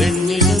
வெண்ணிலும்